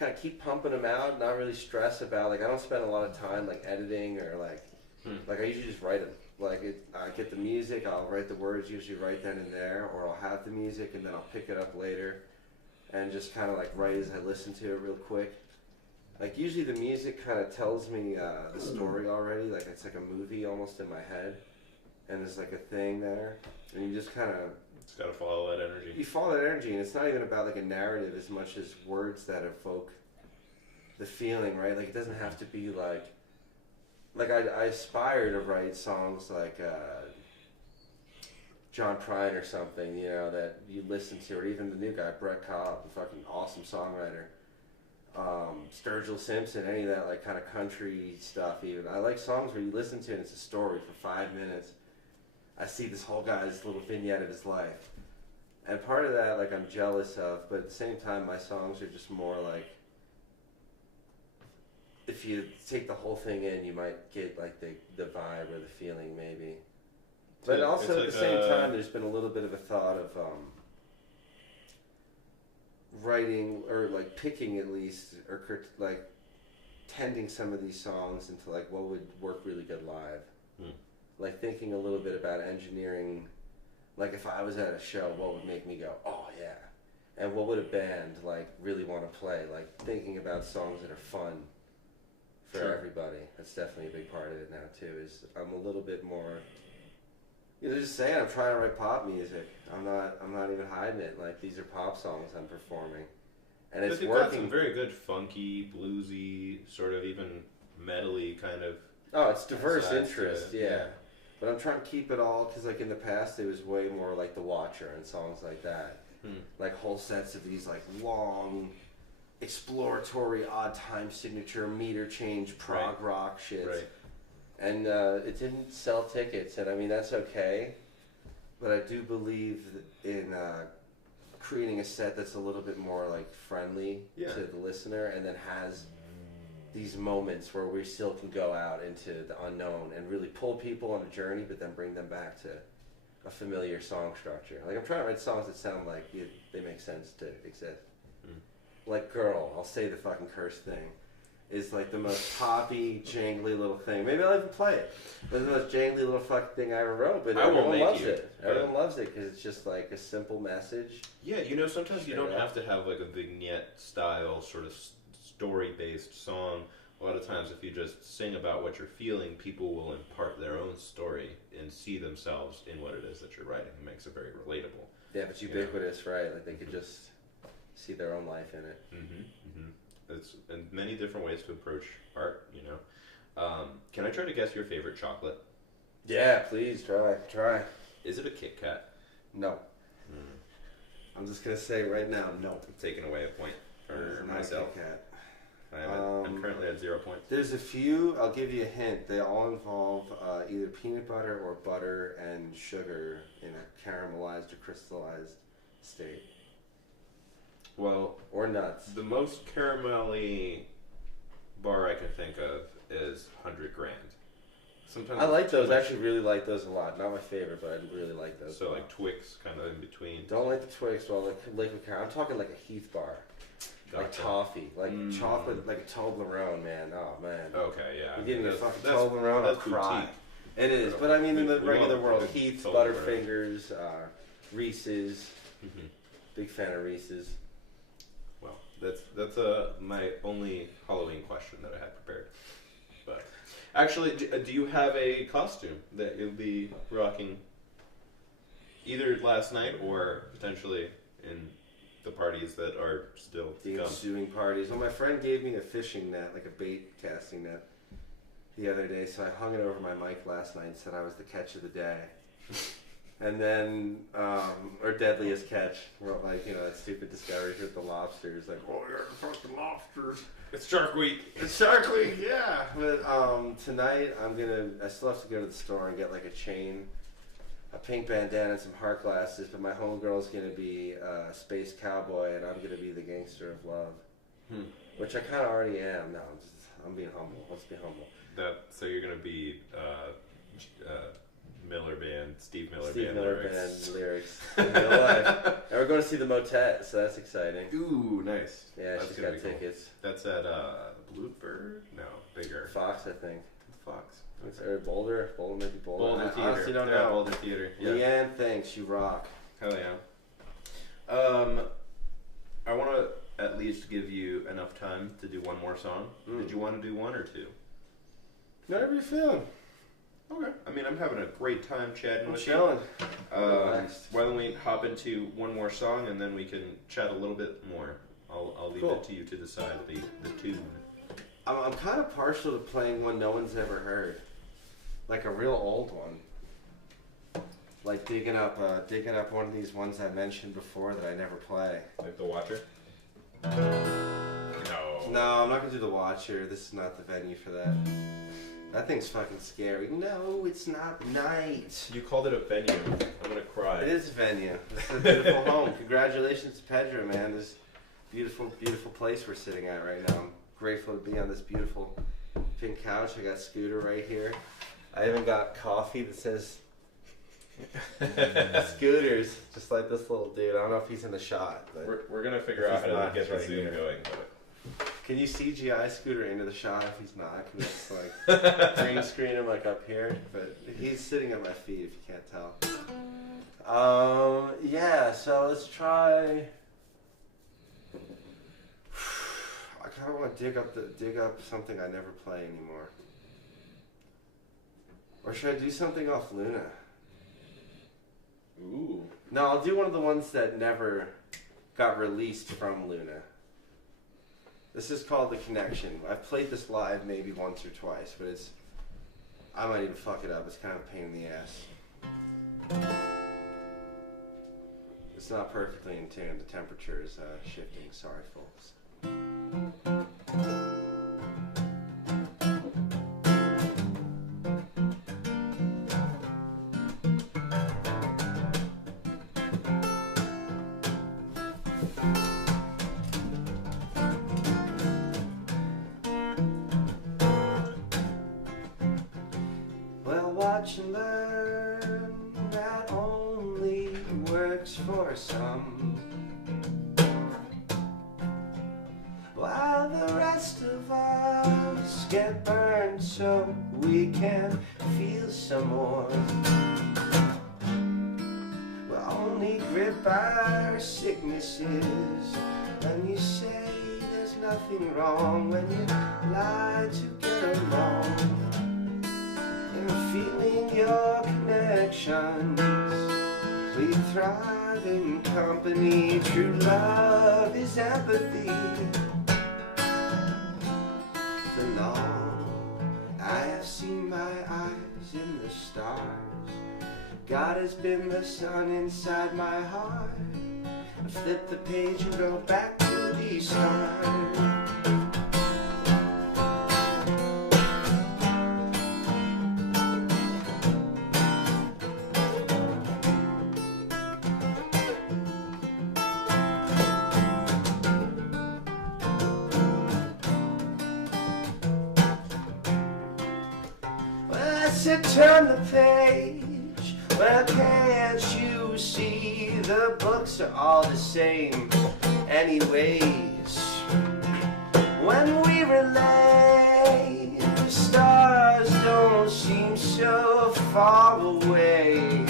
kind of keep pumping them out, not really stress about, like I don't spend a lot of time like editing or like I usually just write them. Like I get the music, I'll write the words usually right then and there, or I'll have the music and then I'll pick it up later and just kind of like write as I listen to it real quick. Like usually the music kind of tells me the story already, like it's like a movie almost in my head, and there's like a thing there, and you just kind of It's got to follow that energy. You follow that energy, and it's not even about like a narrative as much as words that evoke the feeling, right? Like it doesn't have to be like I aspire to write songs like John Prine or something, you know, that you listen to, or even the new guy, Brett Cobb, a fucking awesome songwriter. Sturgill Simpson, any of that like kind of country stuff even. I like songs where you listen to it and it's a story for 5 minutes. I see this whole guy's little vignette of his life. And part of that, like, I'm jealous of, but at the same time, my songs are just more like, if you take the whole thing in, you might get like the vibe or the feeling maybe. But also at the same time, there's been a little bit of a thought of writing, or like picking at least, or like tending some of these songs into like what would work really good live. Like thinking a little bit about engineering, like if I was at a show, what would make me go, oh yeah, and what would a band like really want to play? Like thinking about songs that are fun for everybody. That's definitely a big part of it now too. Is I'm a little bit more, you know, just saying I'm trying to write pop music. I'm not even hiding it. Like these are pop songs I'm performing, and it's working. Got some very good funky, bluesy, sort of even metally kind of. Oh, it's diverse interest, yeah. But I'm trying to keep it all, because like in the past it was way more like The Watcher and songs like that. Like whole sets of these like long, exploratory, odd time signature, meter change, prog rock shit. Right. And it didn't sell tickets, and I mean that's okay. But I do believe in creating a set that's a little bit more like friendly to the listener, and then has these moments where we still can go out into the unknown and really pull people on a journey, but then bring them back to a familiar song structure. Like I'm trying to write songs that sound like they make sense to exist. Like Girl, I'll say the fucking curse thing, is like the most poppy, jangly little thing. Maybe I'll even play it. But it's the most jangly little fucking thing I ever wrote, but everyone loves it. Everyone loves it because it's just like a simple message. Yeah, you know, sometimes you don't have to have like a vignette style sort of story-based song. A lot of times if you just sing about what you're feeling, people will impart their own story and see themselves in what it is that you're writing. It makes it very relatable. Yeah, but ubiquitous, right? Like they could just see their own life in it. It's in many different ways to approach art, you know. Can I try to guess your favorite chocolate? Yeah, please try. Is it a Kit Kat? No. I'm just gonna say right now, no. I'm taking away a point for myself. Kit Kat. I'm currently at 0 points. There's a few. I'll give you a hint. They all involve either peanut butter or butter and sugar in a caramelized or crystallized state. Well, or nuts. The most caramelly bar I can think of is 100 Grand. Sometimes I like those. I actually really like those a lot. Not my favorite, but I really like those. So like Twix, kind of in between. Don't like the Twix. Well, like liquid caramel. I'm talking like a Heath bar, like toffee, like chocolate, like a Toblerone, man. Oh man. Okay, yeah. You give me a fucking Toblerone, I'll cry. It is, but I mean in the regular world, Heath, Butterfingers, Reese's. Big fan of Reese's. Well, that's my only Halloween question that I had prepared. But actually, do you have a costume that you'll be rocking either last night or potentially in the parties that are still to come? Ensuing parties. Well, my friend gave me a fishing net, like a bait casting net, the other day, so I hung it over my mic last night and said I was the catch of the day. And then, or deadliest catch, like, you know, that stupid Discovery with the lobsters, like, oh, you're the fucking lobsters. It's Shark Week. It's Shark Week, yeah. But tonight, I still have to go to the store and get like a chain, a pink bandana, and some heart glasses, but my homegirl's going to be a space cowboy, and I'm going to be the gangster of love, which I kind of already am. No, I'm being humble. Let's be humble. So you're going to be Steve Miller Band lyrics in real life. And we're going to see the Motet, so that's exciting. Ooh, nice. Yeah, she's got tickets. Cool. That's at Bluebird? No, bigger. Fox, I think. Fox. It's Boulder. Boulder, maybe Boulder. Boulder Theater. I honestly don't know. Boulder Theater. Yeah. Leanne, thanks. You rock. Hell yeah. I want to at least give you enough time to do one more song. Did you want to do one or two? Whatever you're feeling. Okay. I mean, I'm having a great time chatting with you. Chilling. Why don't we hop into one more song and then we can chat a little bit more. I'll leave it to you to decide the tune. I'm kind of partial to playing one no one's ever heard, like a real old one. Like digging up one of these ones I mentioned before that I never play. Like The Watcher? No, I'm not gonna do The Watcher. This is not the venue for that. That thing's fucking scary. No, it's not night. You called it a venue. I'm gonna cry. It is a venue. It's a beautiful home. Congratulations to Pedro, man. This beautiful, beautiful place we're sitting at right now. I'm grateful to be on this beautiful pink couch. I got Scooter right here. I even got coffee that says Scooters, just like this little dude. I don't know if he's in the shot. But we're gonna figure out how to get the Zoom going. But can you CGI Scooter into the shot if he's not? Can we just like green screen him like up here? But he's sitting at my feet if you can't tell. Yeah, so let's try. I kind of want to dig up something I never play anymore. Or should I do something off Luna? Ooh. No, I'll do one of the ones that never got released from Luna. This is called The Connection. I've played this live maybe once or twice, but I might even fuck it up. It's kind of a pain in the ass. It's not perfectly in tune. The temperature is shifting. Sorry, folks. Well, watch and learn that all some, while the rest of us get burned so we can feel some more. We're only gripped by our sicknesses, and you say there's nothing wrong when you lie to get along. And feeling your connections, we thrive in company. True love is empathy. For long I have seen my eyes in the stars. God has been the sun inside my heart. I flip the page and go back to the start. To turn the page, well, can't you see the books are all the same anyways? When we relate, the stars don't seem so far away.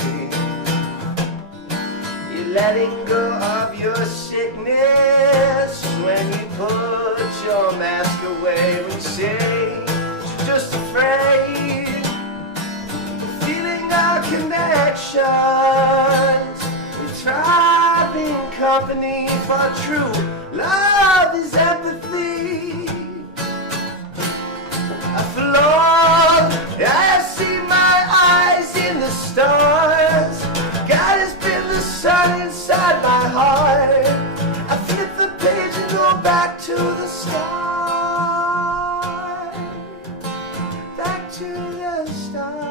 You're letting go of your sickness when you put your mask away. We say you're just afraid. Our connections, we thrive in company, for true love is empathy. For long, I see my eyes in the stars. God has been the sun inside my heart. I flip the page and go back to the start. Back to the start.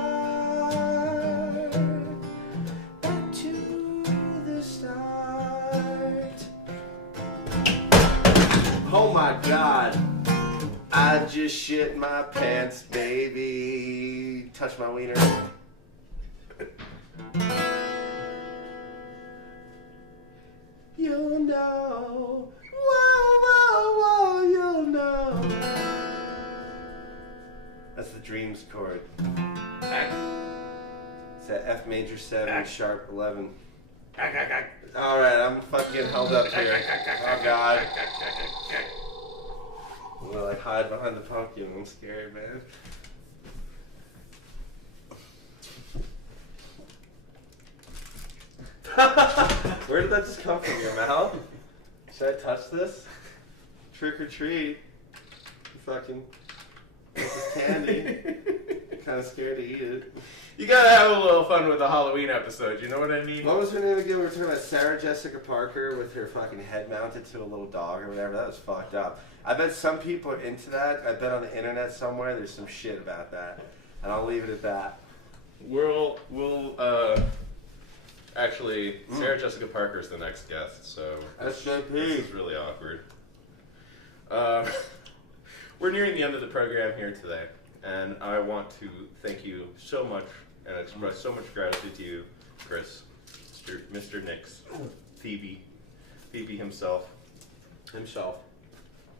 Oh my God, I just shit my pants, baby. Touch my wiener. You'll know. Whoa, whoa, whoa, you'll know. That's the Dreams chord. It's that F major 7, sharp 11. Alright, I'm fucking held up here. Oh God. I'm gonna like hide behind the pumpkin. I'm scared, man. Where did that just come from? Your mouth? Should I touch this? Trick or treat. Fucking. This is candy. Kind of scared to eat it. You gotta have a little fun with the Halloween episode, you know what I mean? What was her name again? We were talking about Sarah Jessica Parker with her fucking head mounted to a little dog or whatever. That was fucked up. I bet some people are into that. I bet on the internet somewhere there's some shit about that. And I'll leave it at that. We'll actually, Sarah Jessica Parker's the next guest, so SJP. This is really awkward. We're nearing the end of the program here today, and I want to thank you so much and express so much gratitude to you, Chris, Mr. Nix, Phoebe himself,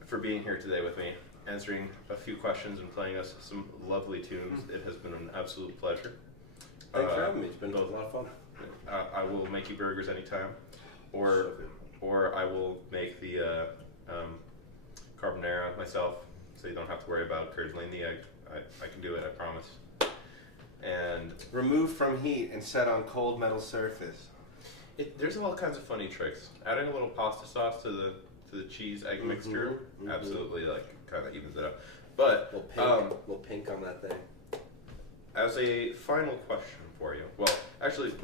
for being here today with me, answering a few questions and playing us some lovely tunes. It has been an absolute pleasure. Thanks for having me. It's been a lot of fun. I will make you burgers anytime, or I will make the carbonara myself, so you don't have to worry about curdling the egg. I can do it, I promise. And remove from heat and set on cold metal surface. There's all kinds of funny tricks. Adding a little pasta sauce to the cheese egg mixture absolutely kind of evens it up. But little pink on that thing. As a final question for you, well, actually let's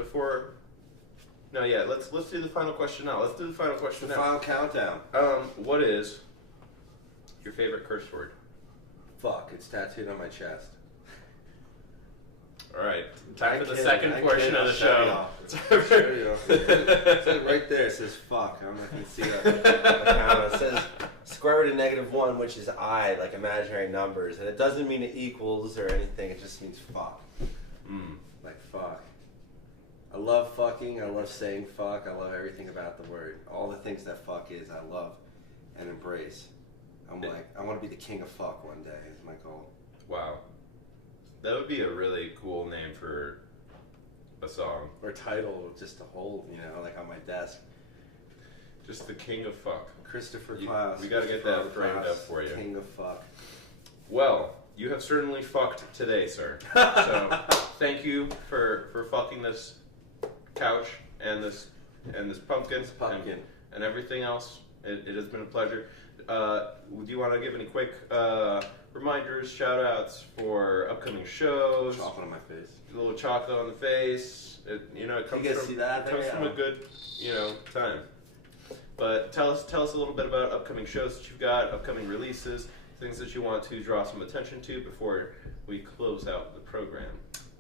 do the final question now. Let's do the final question now. Final countdown. What is your favorite curse word? Fuck, it's tattooed on my chest. All right, time for the second portion of the show. It's right there. It says fuck. I don't know if you can see that. It says square root of -1, which is I, like imaginary numbers, and it doesn't mean it equals or anything. It just means fuck. Like fuck. I love fucking. I love saying fuck. I love everything about the word. All the things that fuck is, I love and embrace. I'm like, I want to be the king of fuck one day. Is my goal. Wow. That would be a really cool name for a song. Or title, just to hold, like on my desk. Just the king of fuck. Christopher Klaus. We got to get that framed up for you. King of fuck. Well, you have certainly fucked today, sir. So thank you for fucking this couch and this pumpkin, and everything else. It has been a pleasure. Do you want to give any quick reminders, shout outs for upcoming shows? Chocolate on my face. A little chocolate on the face. It comes from a good, time. But tell us a little bit about upcoming shows that you've got, upcoming releases, things that you want to draw some attention to before we close out the program.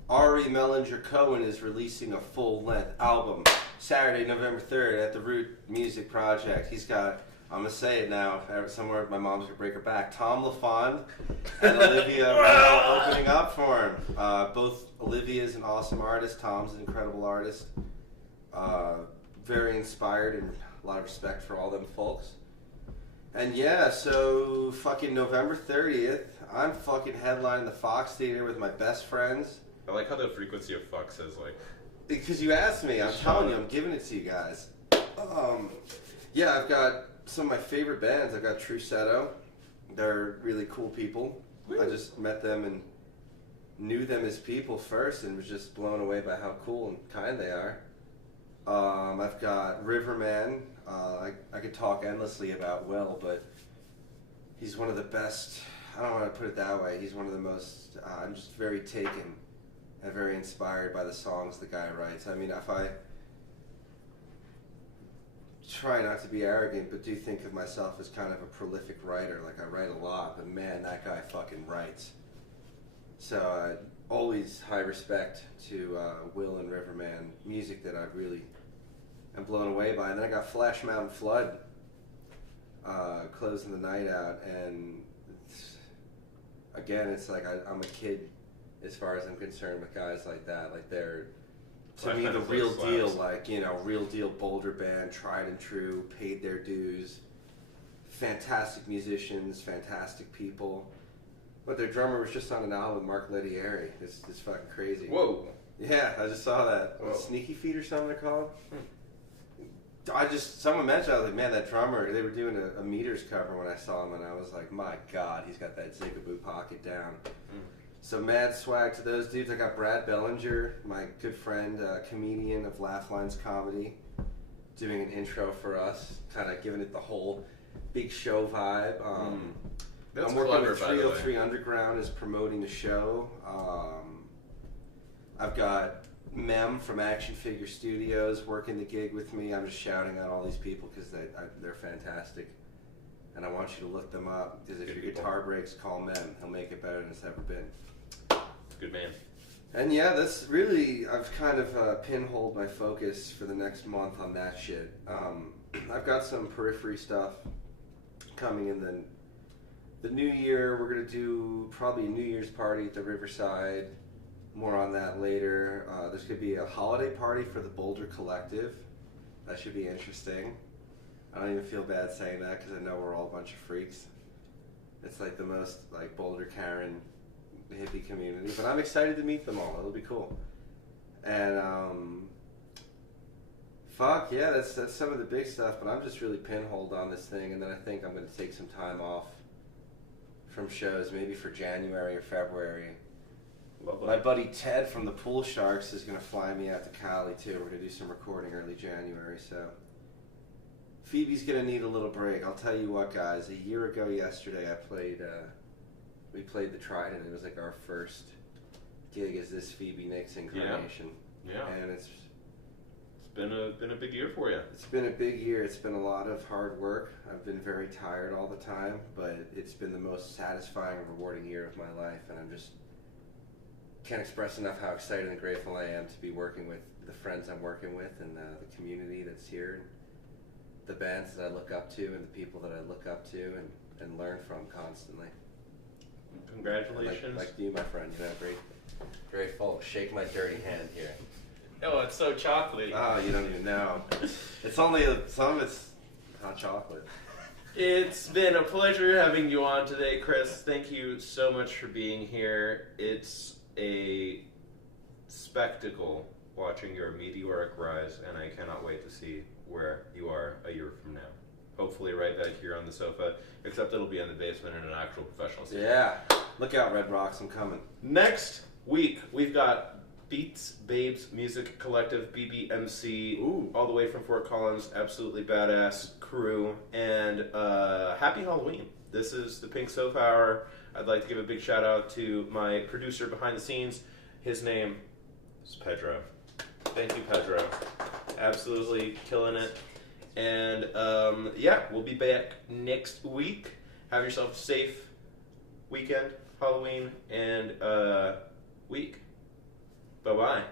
Ari Mellinger Cohen is releasing a full-length album Saturday, November 3rd at the Root Music Project. He's got, I'm going to say it now, somewhere my mom's going to break her back, Tom LaFond and Olivia Randall opening up for him. Both Olivia's an awesome artist, Tom's an incredible artist. Very inspired and a lot of respect for all them folks. And yeah, so fucking November 30th, I'm fucking headlining the Fox Theater with my best friends. I like how the frequency of fuck says like... Because you asked me, I'm telling you, I'm giving it to you guys. Yeah, I've got some of my favorite bands. I've got Trucetto. They're really cool people. Woo. I just met them and knew them as people first and was just blown away by how cool and kind they are. I've got Riverman. I could talk endlessly about Will, but he's one of the best. I don't want to put it that way. He's one of the most. I'm just very taken and very inspired by the songs the guy writes. I mean, if I try not to be arrogant, but do think of myself as kind of a prolific writer. Like, I write a lot, but man, that guy fucking writes. So always high respect to Will and Riverman, music that I really am blown away by. And then I got Flash Mountain Flood closing the night out, and it's like I'm a kid as far as I'm concerned with guys like that. Like, they're, to me, the real deal, like, real deal Boulder band, tried and true, paid their dues, fantastic musicians, fantastic people. But their drummer was just on an album with Mark Lettieri. It's fucking crazy. Whoa. Yeah, I just saw that. Sneaky Feet or something they're called. Someone mentioned, I was like, man, that drummer, they were doing a Meters cover when I saw him, and I was like, my God, he's got that Zigaboo pocket down. So mad swag to those dudes. I got Brad Bellinger, my good friend, comedian of Laugh Lines Comedy, doing an intro for us, kind of giving it the whole big show vibe. I'm working with 303 Underground is promoting the show. I've got Mem from Action Figure Studios working the gig with me. I'm just shouting out all these people because they're fantastic. And I want you to look them up, because if your guitar breaks, call Mem. He'll make it better than it's ever been. Good man. And yeah, that's really, I've kind of pinholed my focus for the next month on that shit. I've got some periphery stuff coming in the new year. We're going to do probably a New Year's party at the Riverside. More on that later. There's going to be a holiday party for the Boulder Collective. That should be interesting. I don't even feel bad saying that because I know we're all a bunch of freaks. It's like the most like Boulder Karen hippie community. But I'm excited to meet them all. It'll be cool. And fuck yeah, that's some of the big stuff. But I'm just really pinholed on this thing, and then I think I'm going to take some time off from shows, maybe for January or February. Lovely. My buddy Ted from the Pool Sharks is going to fly me out to Cali too. We're going to do some recording early January, so Phoebe's going to need a little break. I'll tell you what, guys. A year ago yesterday, we played the Trident. It was like our first gig as this Phoebe Nicks incarnation. Yeah. And it's been a big year for you. It's been a big year. It's been a lot of hard work. I've been very tired all the time, but it's been the most satisfying and rewarding year of my life, and I'm just can't express enough how excited and grateful I am to be working with the friends I'm working with and the community that's here, the bands that I look up to and the people that I look up to and learn from constantly. Congratulations. Like you, my friend. Grateful. Shake my dirty hand here. Oh, it's so chocolatey. Oh, you don't even know. It's only some of it's hot chocolate. It's been a pleasure having you on today, Chris. Thank you so much for being here. It's a spectacle watching your meteoric rise, and I cannot wait to see where you are a year from now. Hopefully right back here on the sofa, except it'll be in the basement in an actual professional studio. Yeah. Look out, Red Rocks, I'm coming. Next week, we've got Beats Babes Music Collective, BBMC, Ooh. all the way from Fort Collins, absolutely badass crew, and happy Halloween. This is the Pink Sofa Hour. I'd like to give a big shout out to my producer behind the scenes. His name is Pedro. Thank you, Pedro. Absolutely killing it. And yeah, we'll be back next week. Have yourself a safe weekend, Halloween, and week. Bye-bye.